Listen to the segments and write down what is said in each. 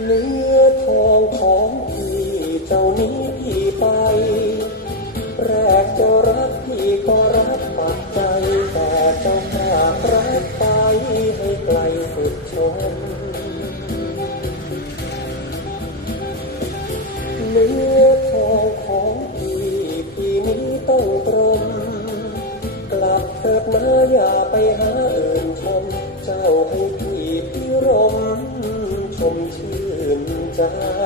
เนื้อทองของพี่เจ้านี้พี่ไป แรกจ้ารักพี่ก็รักปักใจ แต่เจ้าหากรักไปให้ไกลสุดชนเนื้อทองของพี่พี่นี้ต้องตรมกลับเถิดมาอย่าไปหา นใจ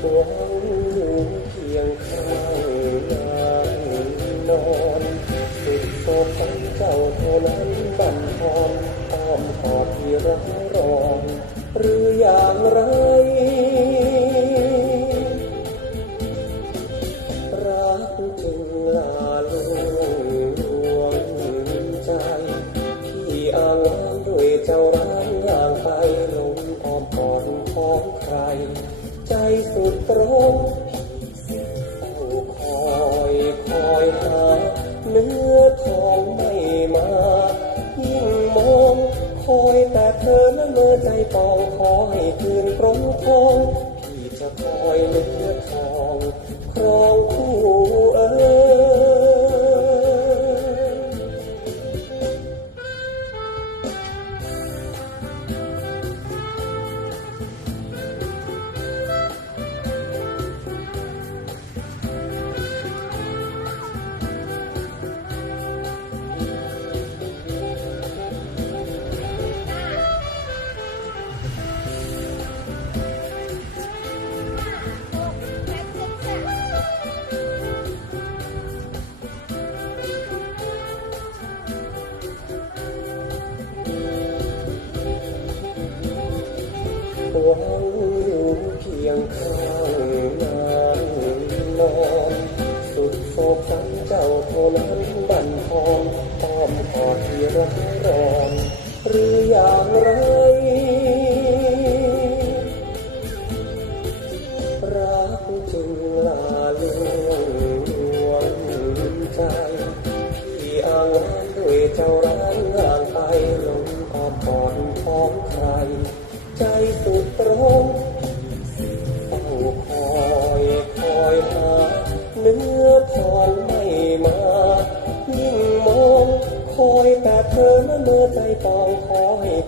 หวังหูเพียงข้างนางนอนติดโศกของเจ้าเท่านั้นบั่นทอนอ้อมกอดที่ร้องรองหรืออย่างไร ของใคร ใจสุดตรงเฝ้าคอยคอยหาเนื้อทองไม่มา ยิ่งมอง คอยแต่เธอนั้นเมื่อใจปองขอให้คืนกลมทอง งอยู่เพียงข้างนางนอนสุดโศกสันเจ้าเท่านั้นบันทองอ้อมกอดที่ร้อนร้อ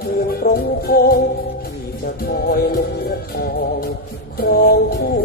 คืนตรงทองที่จะคอยเนื้อทองครองคู่